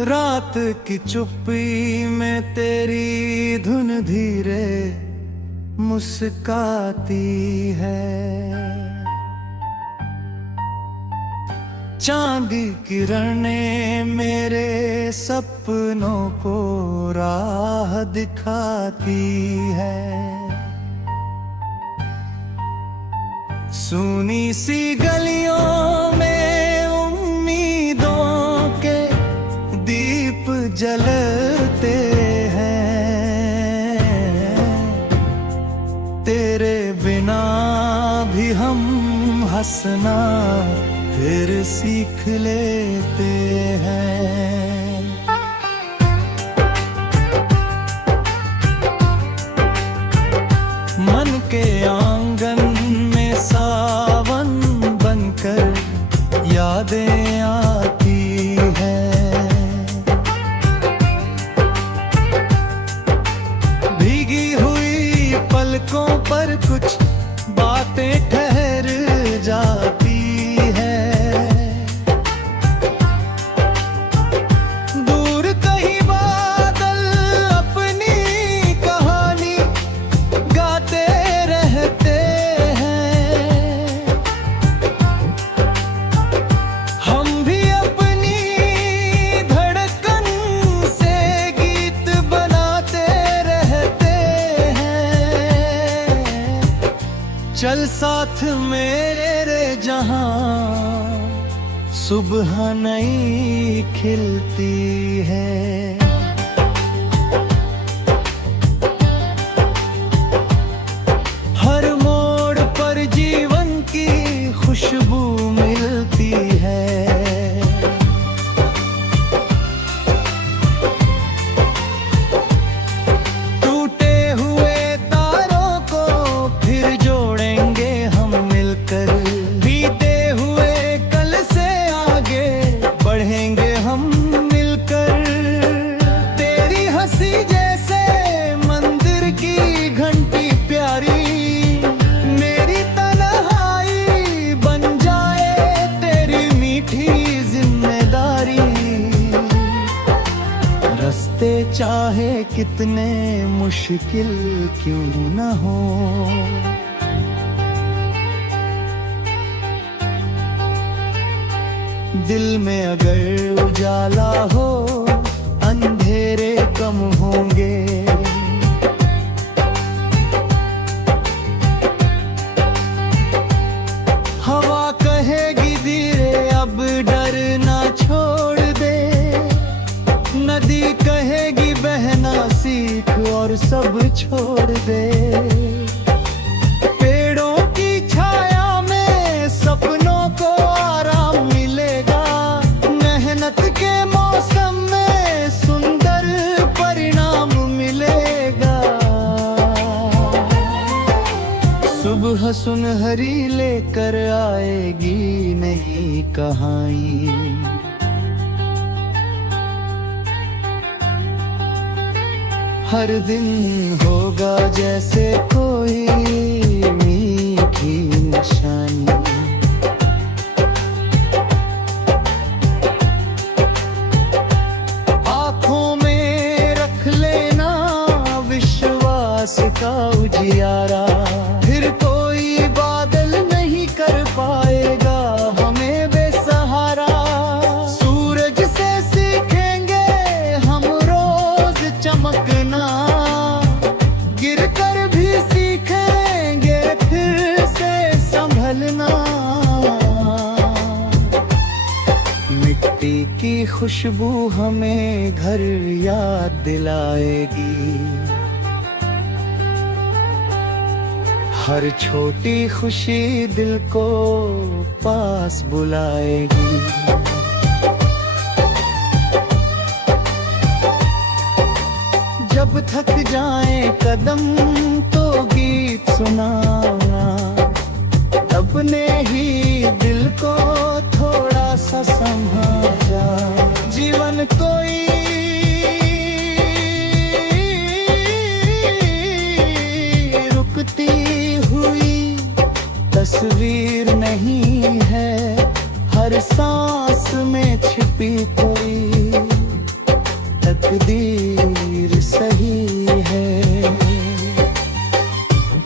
रात की चुप्पी में तेरी धुन धीरे मुस्काती है। चांद की किरणें मेरे सपनों को राह दिखाती है। सूनी सी गलियों में उम्मीदों के दीप जलते हैं। तेरे बिना भी हम हंसना फिर सीख लेते हैं। मन के आंगन में सावन बनकर यादें आती हैं। भीगी हुई पलकों पर कुछ बातें ठहर जाती है। दूर कहीं बादल अपनी कहानी गाते रहते हैं। हम भी अपनी धड़कन से गीत बनाते रहते हैं। चल साथ मेरे जहां सुबह नई खिलती है। हर मोड़ पर जीवन की खुशबू मिलती है। टूटे हुए तारों को फिर जोड़ेंगे हम मिलकर। बीते हुए कल से आगे बढ़ेंगे हम मिलकर। तेरी हंसी जैसे मंदिर की घंटी प्यारी मेरी तन्हाई बन जाए तेरी मीठी जिम्मेदारी। रास्ते चाहे कितने मुश्किल क्यों न हो, दिल में अगर उजाला हो अंधेरे कम होंगे। हवा कहेगी धीरे अब डर ना छोड़ दे। नदी कहेगी बहना सीख और सब छोड़ दे। पेड़ों की छाया में सपनों को आराम मिलेगा। मेहनत के मौसम में सुंदर परिणाम मिलेगा। सुबह सुनहरी लेकर आएगी नई कहानी। हर दिन होगा जैसे कोई मीठी निशानी। आँखों में रख लेना विश्वास का उजियारा। फिर कोई बादल नहीं कर पाएगा हमें बेसहारा। सूरज से सीखेंगे हम रोज चमकना। गिरकर भी सीखेंगे फिर से संभलना। मिट्टी की खुशबू हमें घर याद दिलाएगी। हर छोटी खुशी दिल को पास बुलाएगी। जब थक जाए कदम तो गीत सुनाना। अपने ही दिल को थोड़ा सा समझा। जीवन कोई रुकती हुई तस्वीर नहीं है। हर सांस में छिपी कोई तकदीर सही है।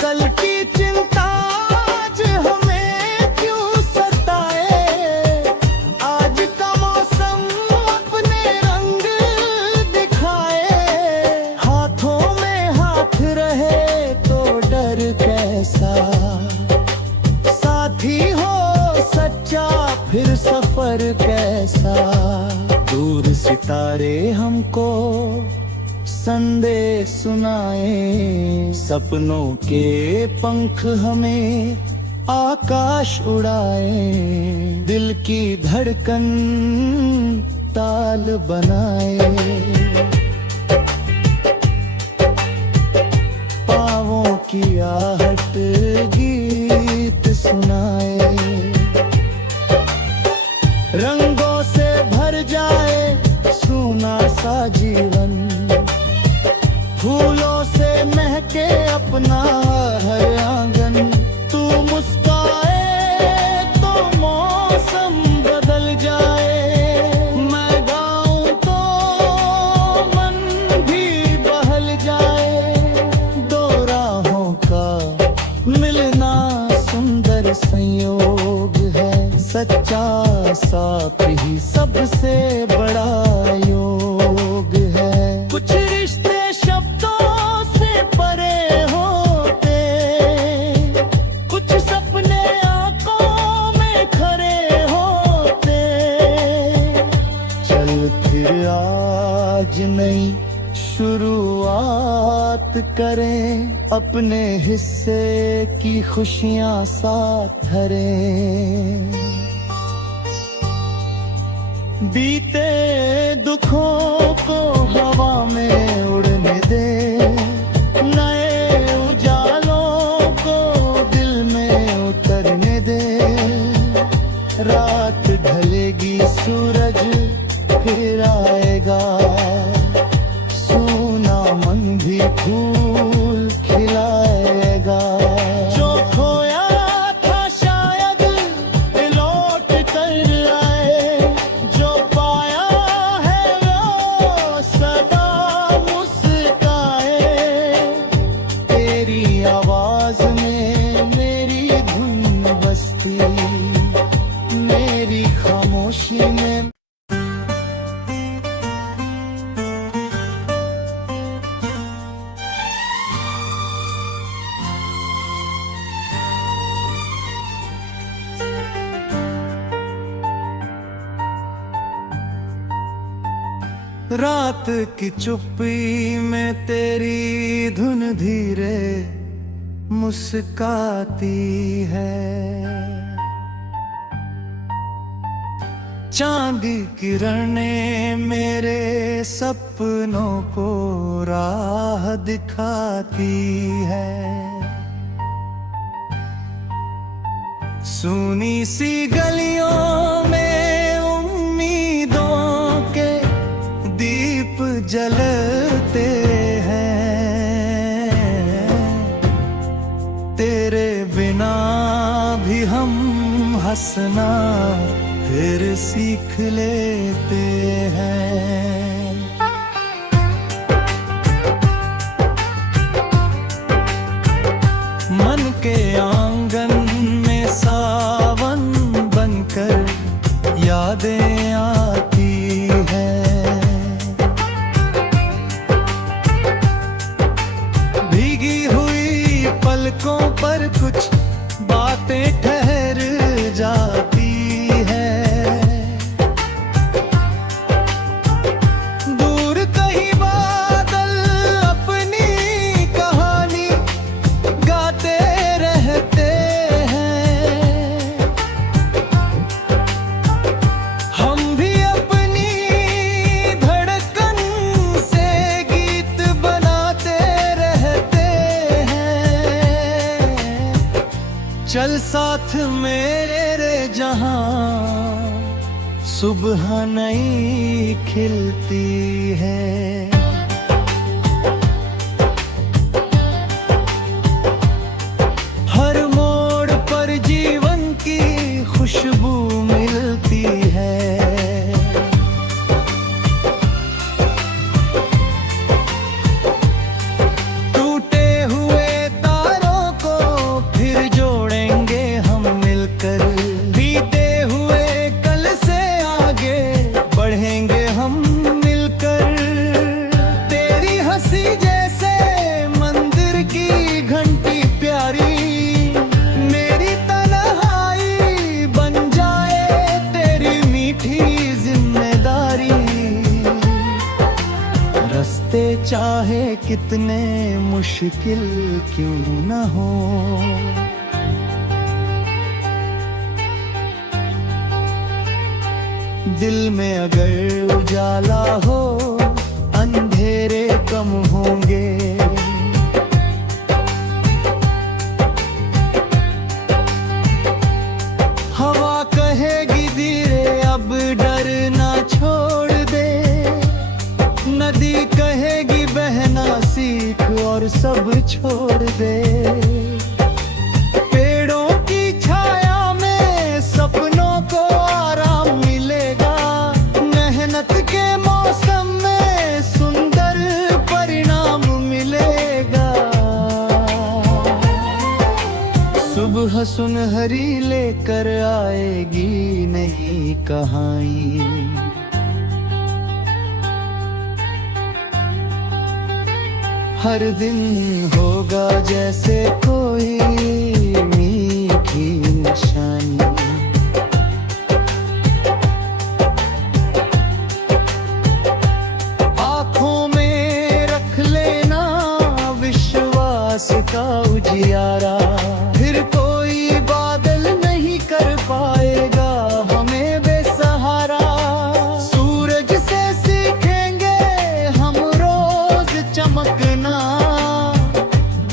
कल की चिंता आज हमें क्यों सताए, आज का मौसम अपने रंग दिखाए। हाथों में हाथ रहे तो डर कैसा, साथी हो सच्चा फिर सफर कैसा। दूर सितारे हमको संदेश सुनाए, सपनों के पंख हमें आकाश उड़ाए। दिल की धड़कन ताल बनाए, पाँवों की आहट गीत सुनाए। रंगों से भर जाए सूना सा जीवन, फूलों से महके अपना हर आंगन। तू मुस्काए तो मौसम बदल जाए, मैं गाऊं तो मन भी बहल जाए। दो राहों का मिलना सुंदर संयोग है, सच्चा साथ ही सबसे बड़ा योग है। कुछ रिश्ते शब्दों से परे होते, कुछ सपने आंखों में खरे होते। चल फिर आज नई शुरुआत करें, अपने हिस्से की खुशियां साथ धरें। बीते दुखों को हवा में उड़ने दे, नए उजालों को दिल में उतरने दे। रात ढलेगी सूरज फिर आएगा, सूना मन भी फूल खिलाएगा। जो खोया था शायद लौट कर आए, जो पाया है वो सदा मुस्काए। तेरी आवाज में मेरी धुन बसती, मेरी खामोशी में। रात की चुप्पी में तेरी धुन धीरे मुस्काती है। चांद की किरणें मेरे सपनों को राह दिखाती है। सूनी सी गलियों में उम्मीदों के दीप जलते हैं। तेरे बिना भी हम हंसना फिर सीख लेते हैं। मन के आंगन में सावन बनकर यादें आती हैं। भीगी हुई पलकों पर कुछ बातें ठहर जाती है। दूर कहीं बादल अपनी कहानी गाते रहते हैं। हम भी अपनी धड़कन से गीत बनाते रहते हैं। चल साथ मेरे जहां सुबह नई खिलती है। हर मोड़ पर जीवन की खुशबू मिलती है। चाहे कितने मुश्किल क्यों न हो। दिल में अगर उजाला हो अंधेरे कम होंगे। हवा कहेगी धीरे अब डर ना छोड़ दे। नदी कहेगी बहना सीख और सब छोड़ दे। पेड़ों की छाया में सपनों को आराम मिलेगा। मेहनत के मौसम में सुंदर परिणाम मिलेगा। सुबह सुनहरी लेकर आएगी नई कहानी। हर दिन होगा जैसे कोई मीठी निशानी। आँखों में रख लेना विश्वास का उजियारा। फिर कोई बादल नहीं कर पाएगा हमें बेसहारा। सूरज से सीखेंगे हम रोज चमकना।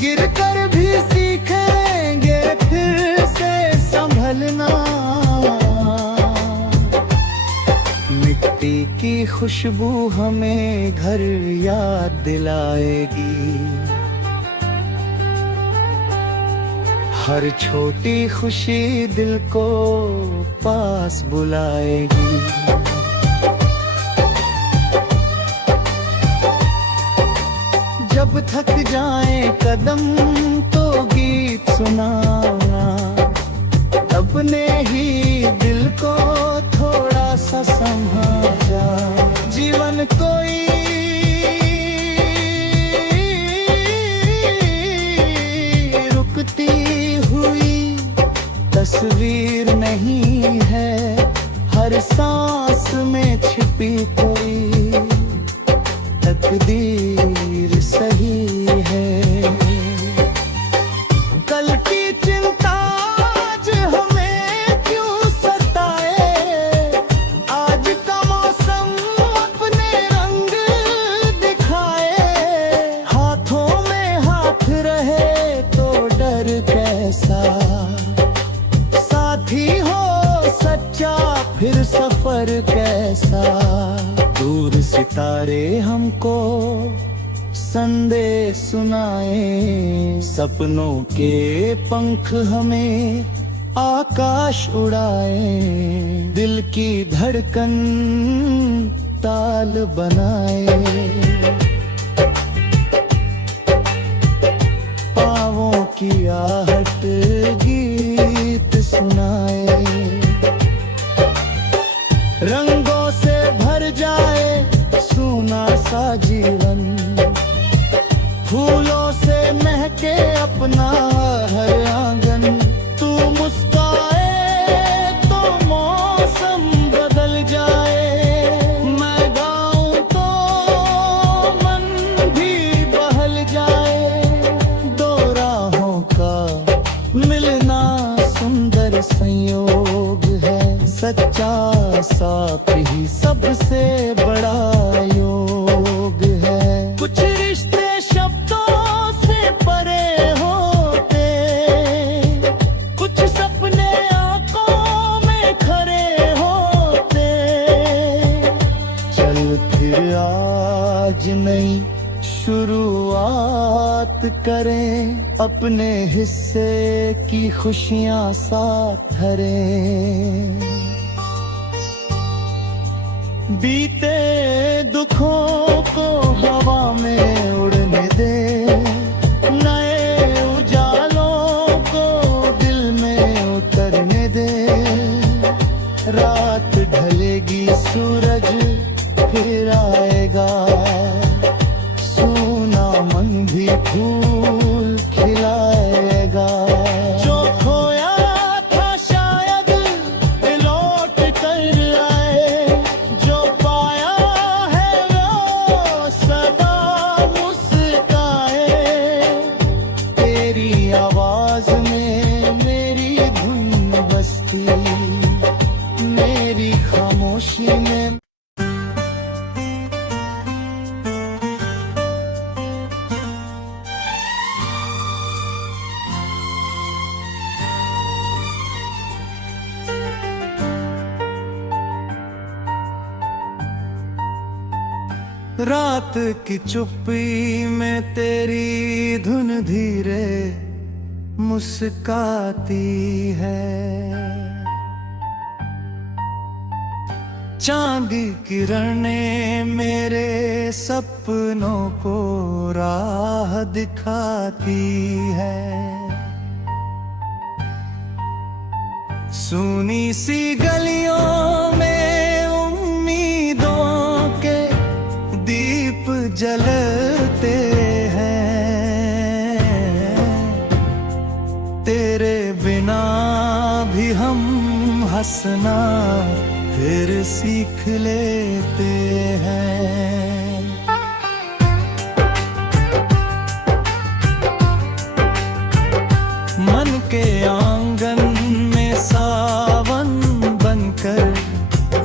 गिरकर भी सीखेंगे फिर से संभलना। मिट्टी की खुशबू हमें घर याद दिलाएगी। हर छोटी खुशी दिल को पास बुलाएगी। जब थक जाए कदम तो गीत सुनाना। अपने ही दिल को थोड़ा सा समझा। जीवन कोई रुकती हुई तस्वीर नहीं है। हर सांस में छिपी कोई तकदीर सही है। कल की चिंता आज हमें क्यों सताए। आज का मौसम अपने रंग दिखाए। हाथों में हाथ रहे तो डर कैसा। साथी हो सच्चा फिर सफर कैसा। दूर सितारे हमको संदेश सुनाए। सपनों के पंख हमें आकाश उड़ाए। दिल की धड़कन ताल बनाए। पाँवों की आहट गीत सुनाए। रंगों से भर जाए सूना सा जीवन। फूलों से महके अपना हर आंगन। तू मुस्काए तो मौसम बदल जाए। मैं गाऊं तो मन भी बहल जाए। दो राहों का मिलना सुंदर संयोग है। सच्चा साथ ही सबसे बड़ा योग है। कुछ रिश्ते शब्दों से परे होते। कुछ सपने आंखों में खरे होते। चल फिर आज नई शुरुआत करें। अपने हिस्से की खुशियां साथ धरें। बीते दुखों को हवा में उड़ने दे। नए उजालों को दिल में उतरने दे। रात ढलेगी सूरज फिर आएगा। सूना मन भी फूल खिलाएगा। जो खोया था शायद लौट कर आए। जो पाया है वो सदा रात की चुप्पी में तेरी धुन धीरे मुस्काती है। चांद की किरणें मेरे सपनों को राह दिखाती है। सूनी सी गलियों में उम्मीदों के दीप जलते हैं। तेरे बिना भी हम हंसना फिर सीख लेते हैं। मन के आंगन में सावन बनकर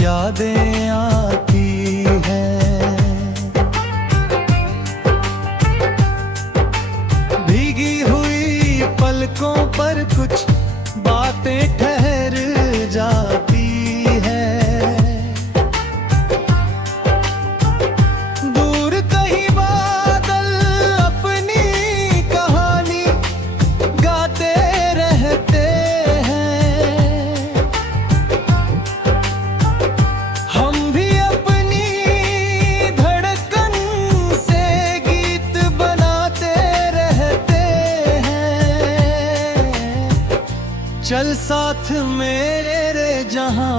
यादें आती है। भीगी हुई पलकों पर कुछ बातें ठहर जाती है। दूर कहीं बादल अपनी कहानी गाते रहते हैं। हम भी अपनी धड़कन से गीत बनाते रहते हैं। चल साथ मेरे जहां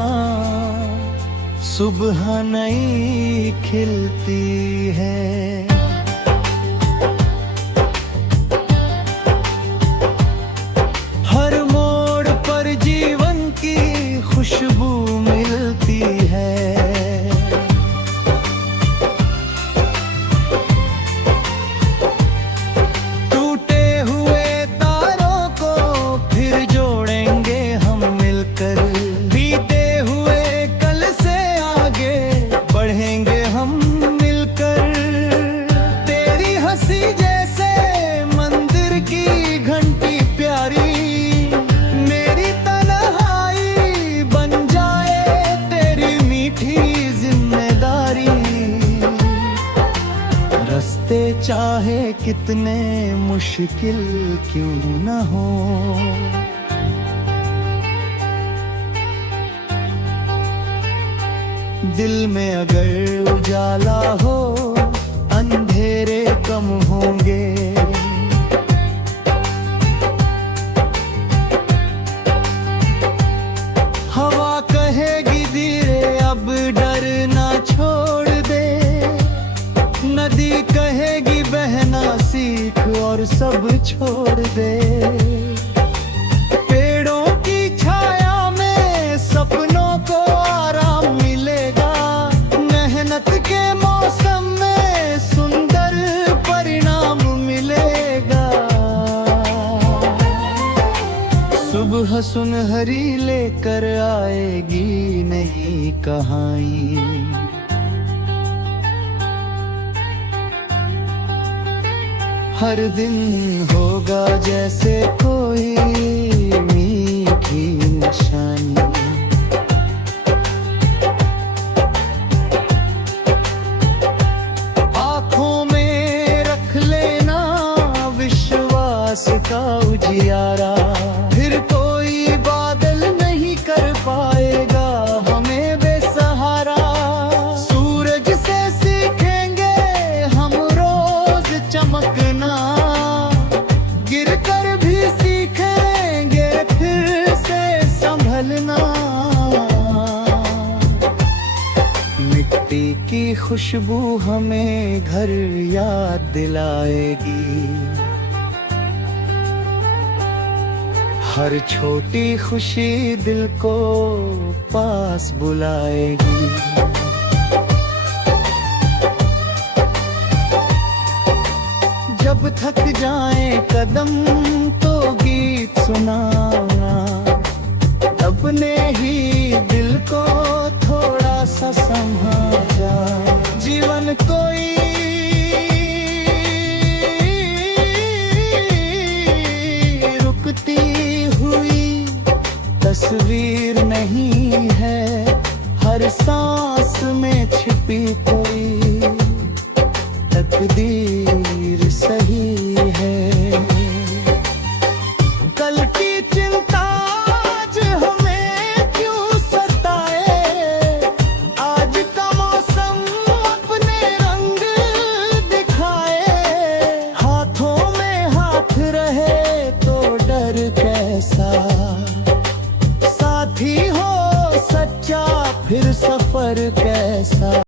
सुबह नई खिलती है। हर मोड़ पर जीवन की खुशबू मिलती है। टूटे हुए तारों को फिर जोड़ेंगे हम मिलकर। बीते हुए कल से आगे बढ़ेंगे हम मिलकर। तेरी हंसी जैसे मंदिर की घंटी प्यारी मेरी तन्हाई बन जाए तेरी मीठी जिम्मेदारी। रास्ते चाहे कितने मुश्किल क्यों न हो, दिल में अगर उजाला हो अंधेरे कम होंगे। हवा कहेगी धीरे अब डर ना छोड़ दे। नदी कहेगी बहना सीख और सब छोड़ दे। पेड़ों की छाया में सपनों को आराम मिलेगा। मेहनत के मौसम में सुंदर परिणाम मिलेगा। सुबह सुनहरी लेकर आएगी नई कहानी। हर दिन होगा जैसे कोई मीठी निशानी। आँखों में रख लेना विश्वास का उजियारा। फिर कोई बादल नहीं कर पाएगा हमें बेसहारा। सूरज से सीखेंगे हम रोज चमकना। गिरकर भी सीखेंगे फिर से संभलना। मिट्टी की खुशबू हमें घर याद दिलाएगी। हर छोटी खुशी दिल को पास बुलाएगी। जब थक जाए कदम तो गीत सुनाना। अपने ही दिल को थोड़ा सा समझा। जीवन कोई रुकती हुई तस्वीर नहीं है। हर सांस में छिपी कोई तकदीर सही है। कल की चिंता आज हमें क्यों सताए, आज का मौसम अपने रंग दिखाए। हाथों में हाथ रहे तो डर कैसा, साथी हो सच्चा फिर सफर कैसा।